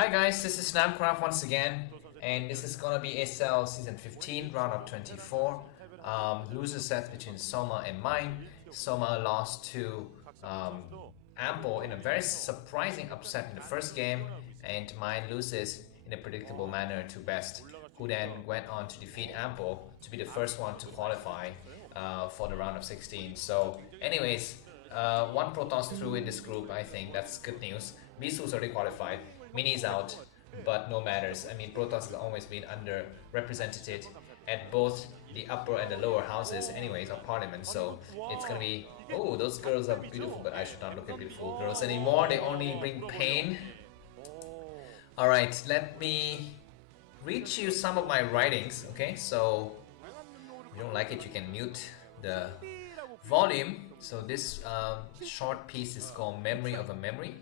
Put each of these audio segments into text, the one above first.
Hi guys, this is Snapcraft once again, and this is gonna be ASL Season 15, round of 24. Loser sets between Soma and mine. Soma lost to Ample in a very surprising upset in the first game, and mine loses in a predictable manner to Best, who then went on to defeat Ample to be the first one to qualify for the round of 16. So, anyways, one Protoss through in this group, I think that's good news. Bisu's already qualified. Mini's out, but no matters. I mean, Protoss has always been underrepresented at both the upper and the lower houses, anyways, of Parliament. So it's gonna be, oh, those girls are beautiful, but I should not look at beautiful girls anymore. They only bring pain. All right, let me read you some of my writings. Okay, so if you don't like it, you can mute the volume. So this short piece is called "Memory of a Memory."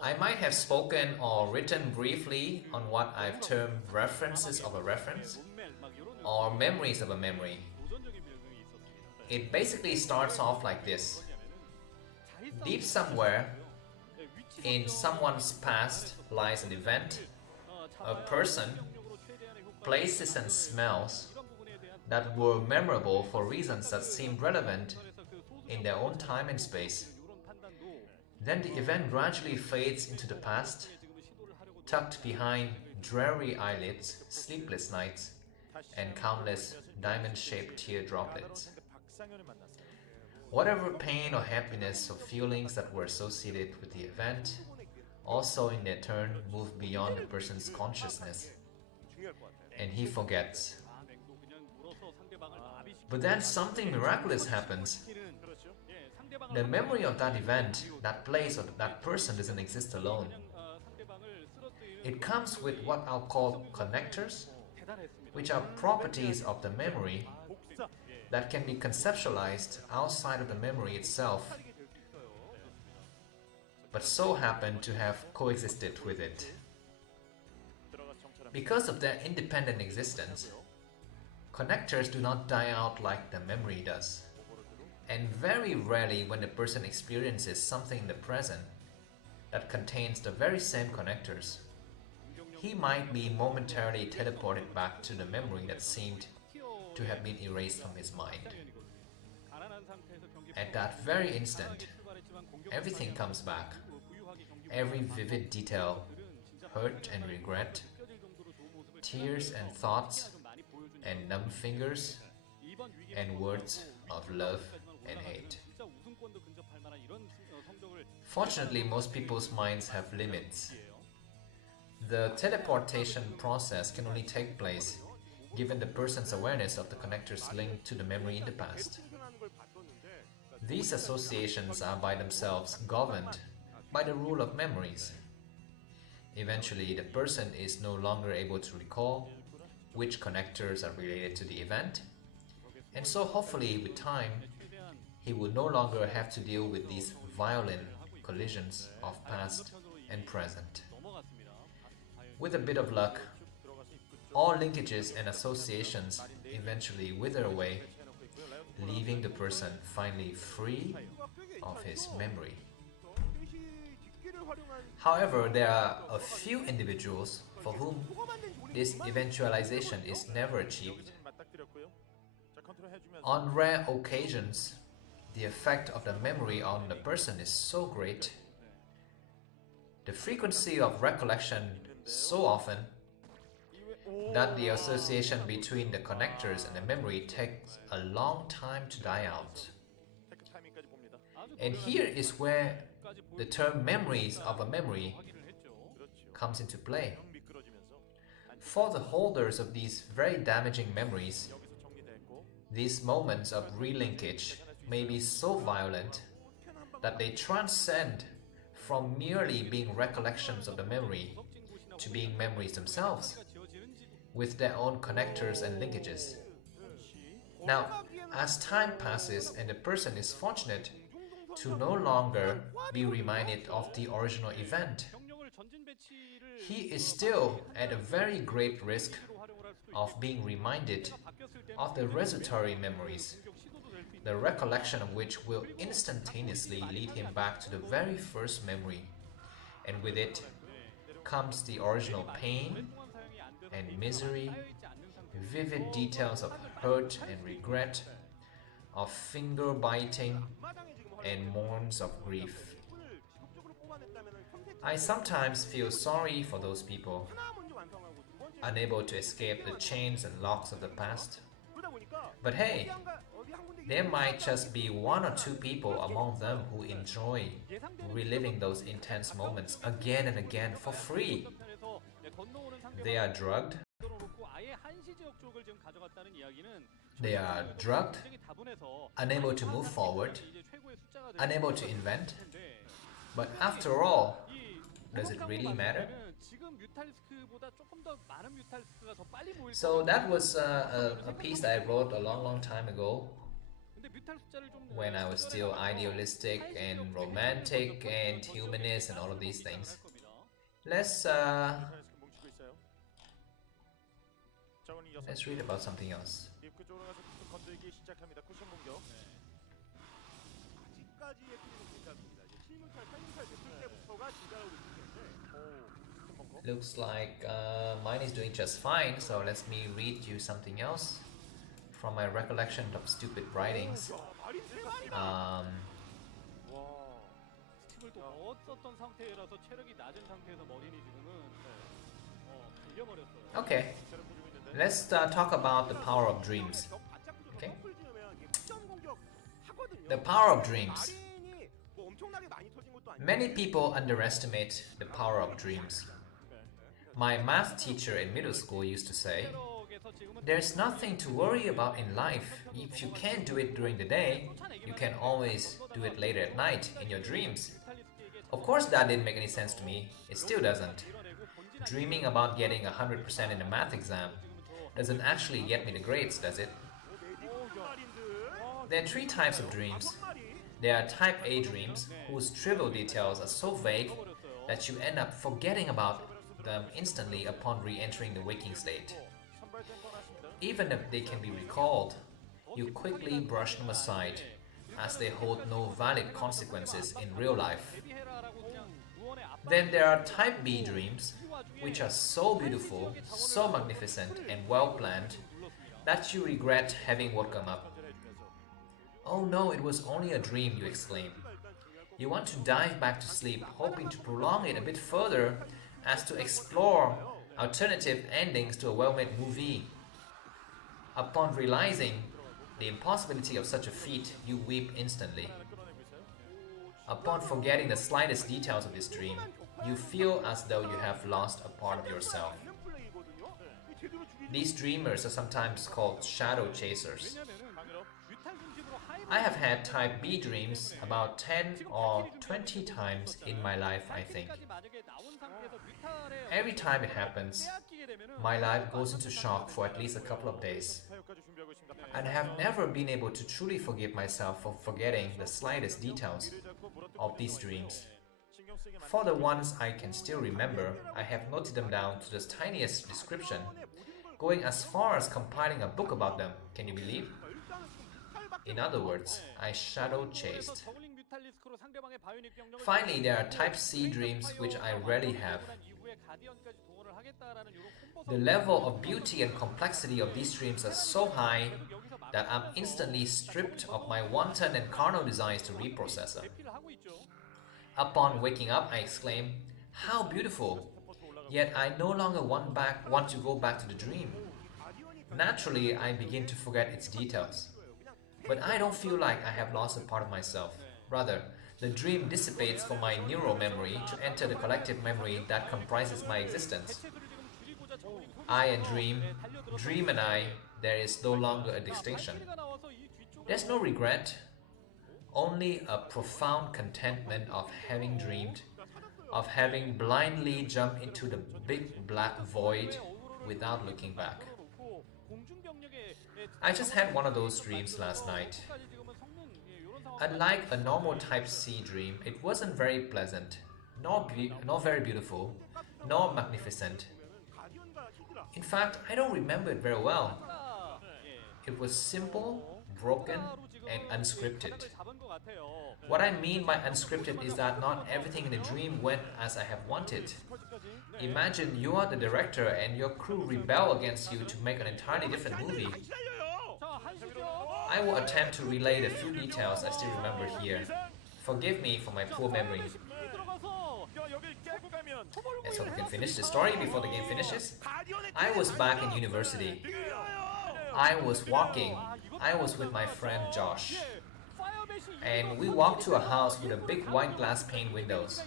I might have spoken or written briefly on what I've termed references of a reference or memories of a memory. It basically starts off like this. Deep somewhere in someone's past lies an event, a person, places and smells that were memorable for reasons that seemed relevant in their own time and space. Then the event gradually fades into the past, tucked behind dreary eyelids, sleepless nights, and countless diamond-shaped tear droplets. Whatever pain or happiness or feelings that were associated with the event also in their turn move beyond the person's consciousness, and he forgets. But then something miraculous happens. The memory of that event, that place, or that person doesn't exist alone. It comes with what I'll call connectors, which are properties of the memory that can be conceptualized outside of the memory itself, but so happen to have coexisted with it. Because of their independent existence, connectors do not die out like the memory does. And very rarely when the person experiences something in the present that contains the very same connectors, he might be momentarily teleported back to the memory that seemed to have been erased from his mind. At that very instant, everything comes back. Every vivid detail, hurt and regret, tears and thoughts, and numb fingers, and words of love and hate. Fortunately, most people's minds have limits. The teleportation process can only take place given the person's awareness of the connectors linked to the memory in the past. These associations are by themselves governed by the rule of memories. Eventually, the person is no longer able to recall which connectors are related to the event, and so hopefully with time, he will no longer have to deal with these violent collisions of past and present. With a bit of luck, all linkages and associations eventually wither away, leaving the person finally free of his memory. However, there are a few individuals for whom this eventualization is never achieved. On rare occasions, the effect of the memory on the person is so great, the frequency of recollection so often, that the association between the connectors and the memory takes a long time to die out. And here is where the term memories of a memory comes into play. For the holders of these very damaging memories, these moments of relinkage may be so violent that they transcend from merely being recollections of the memory to being memories themselves, with their own connectors and linkages. Now, as time passes and the person is fortunate to no longer be reminded of the original event, he is still at a very great risk of being reminded of the resultary memories, the recollection of which will instantaneously lead him back to the very first memory, and With it comes the original pain and misery, vivid details of hurt and regret, of finger biting and mourns of grief. I sometimes feel sorry for those people, unable to escape the chains and locks of the past. But hey, there might just be one or two people among them who enjoy reliving those intense moments again and again for free. They are drugged. They are drugged, unable to move forward, unable to invent. But after all, does it really matter? So that was a piece that I wrote a long time ago when I was still idealistic and romantic and humanist and all of these things. Let's read about something else. Looks like mine is doing just fine, so let me read you something else from my recollection of stupid writings. Okay, let's talk about the power of dreams. Okay, the power of dreams. Many people underestimate the power of dreams. My math teacher in middle school used to say, "There's nothing to worry about in life. If you can't do it during the day, you can always do it later at night in your dreams." Of course, that didn't make any sense to me. It still doesn't. Dreaming about getting 100% in a math exam doesn't actually get me the grades, does it? There are three types of dreams. There are type A dreams, whose trivial details are so vague that you end up forgetting about them instantly upon re-entering the waking state. Even if they can be recalled, you quickly brush them aside, as they hold no valid consequences in real life. Then there are type B dreams, which are so beautiful, so magnificent and well planned that you regret having woken up. "Oh no, it was only a dream," you exclaim. You want to dive back to sleep, hoping to prolong it a bit further as to explore alternative endings to a well-made movie. Upon realizing the impossibility of such a feat, you weep instantly. Upon forgetting the slightest details of this dream, you feel as though you have lost a part of yourself. These dreamers are sometimes called shadow chasers. I have had type B dreams about 10 or 20 times in my life, I think. Every time it happens, my life goes into shock for at least a couple of days. And I have never been able to truly forgive myself for forgetting the slightest details of these dreams. For the ones I can still remember, I have noted them down to the tiniest description, going as far as compiling a book about them. Can you believe? In other words, I shadow chased. Finally, there are type C dreams, which I rarely have. The level of beauty and complexity of these dreams are so high that I'm instantly stripped of my wanton and carnal desires to reprocess them. Upon waking up, I exclaim, "How beautiful!" Yet I no longer want to go back to the dream. Naturally, I begin to forget its details. But I don't feel like I have lost a part of myself. Rather, the dream dissipates from my neural memory to enter the collective memory that comprises my existence. I and dream and I, there is no longer a distinction. There's no regret, only a profound contentment of having dreamed, of having blindly jumped into the big black void without looking back. I just had one of those dreams last night. Unlike a normal type C dream, it wasn't very pleasant, nor very beautiful, nor magnificent. In fact, I don't remember it very well. It was simple, broken, and unscripted. What I mean by unscripted is that not everything in the dream went as I have wanted. Imagine you are the director and your crew rebel against you to make an entirely different movie. I will attempt to relay the few details I still remember here. Forgive me for my poor memory. And so we can finish the story before the game finishes. I was back in university. I was walking. I was with my friend Josh. And we walked to a house with a big white glass pane windows.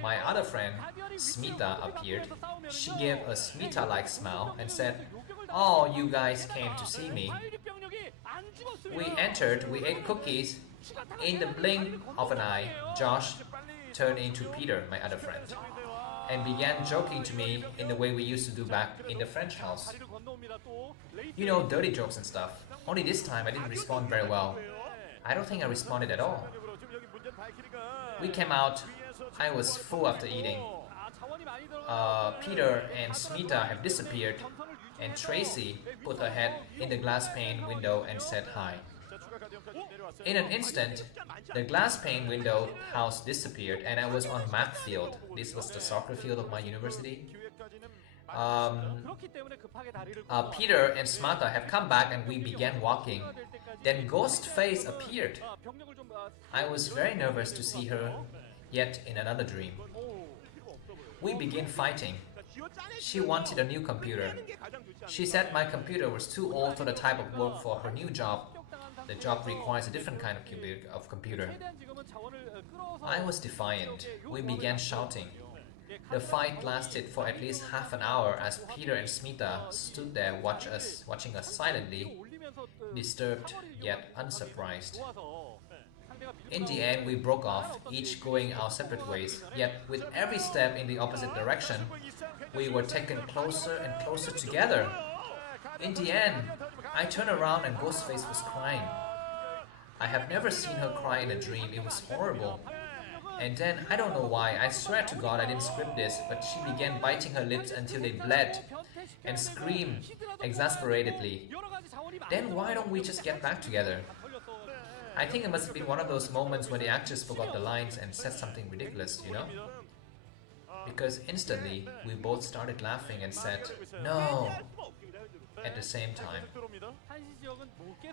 My other friend, Smita, appeared. She gave a Smita-like smile and said, "Oh, you guys came to see me." We entered, we ate cookies. In the blink of an eye, Josh turned into Peter, my other friend, and began joking to me in the way we used to do back in the French house. You know, dirty jokes and stuff. Only this time I didn't respond very well. I don't think I responded at all. We came out. I was full after eating. Peter and Smita have disappeared, and Tracy put her head in the glass pane window and said hi. In an instant, the glass pane window house disappeared and I was on map field. This was the soccer field of my university. Peter and Smata have come back and we began walking. Then Ghostface appeared. I was very nervous to see her yet in another dream. We began fighting. She wanted a new computer. She said my computer was too old for the type of work for her new job. The job requires a different kind of computer. I was defiant. We began shouting. The fight lasted for at least half an hour as Peter and Smita stood there watching us silently, disturbed yet unsurprised. In the end, we broke off, each going our separate ways, yet with every step in the opposite direction, we were taken closer and closer together. In the end, I turned around and Ghostface was crying. I have never seen her cry in a dream. It was horrible. And then, I don't know why, I swear to God I didn't script this, but she began biting her lips until they bled and screamed exasperatedly. Then why don't we just get back together? I think it must have been one of those moments where the actors forgot the lines and said something ridiculous, you know? Because instantly, we both started laughing and said, "No!" at the same time.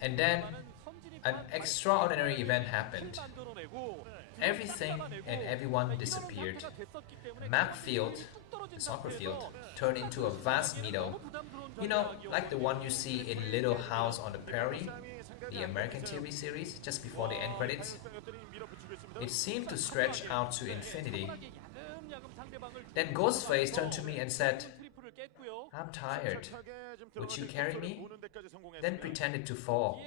And then, an extraordinary event happened. Everything and everyone disappeared. Map field, the soccer field, turned into a vast meadow. You know, like the one you see in Little House on the Prairie, the American TV series, just before the end credits. It seemed to stretch out to infinity. Then Ghostface turned to me and said, "I'm tired. Would you carry me?" Then pretended to fall.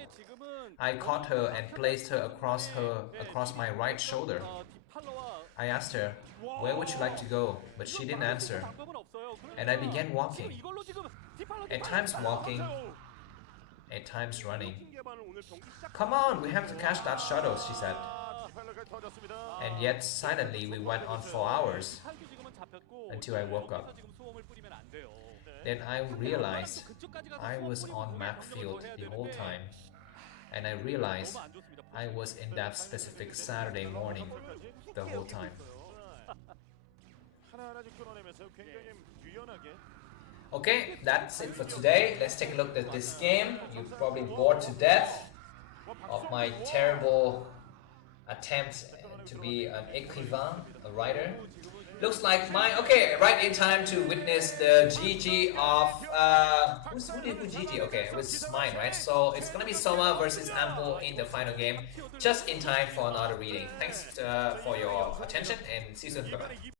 I caught her and placed her across my right shoulder. I asked her, "Where would you like to go?" But she didn't answer. And I began walking. At times walking, at times running. "Come on, we have to catch that shuttle," she said. And yet silently we went on for hours until I woke up. Then I realized I was on Macfield the whole time. And I realized I was in that specific Saturday morning the whole time. Okay, that's it for today. Let's take a look at this game. You're probably bored to death of my terrible attempt to be an écrivain, a writer. Looks like mine. Okay, right in time to witness the GG of who did the GG? Okay, it was mine, right? So it's gonna be Soma versus Ample in the final game, just in time for another reading. Thanks for your attention and see you soon. Bye bye.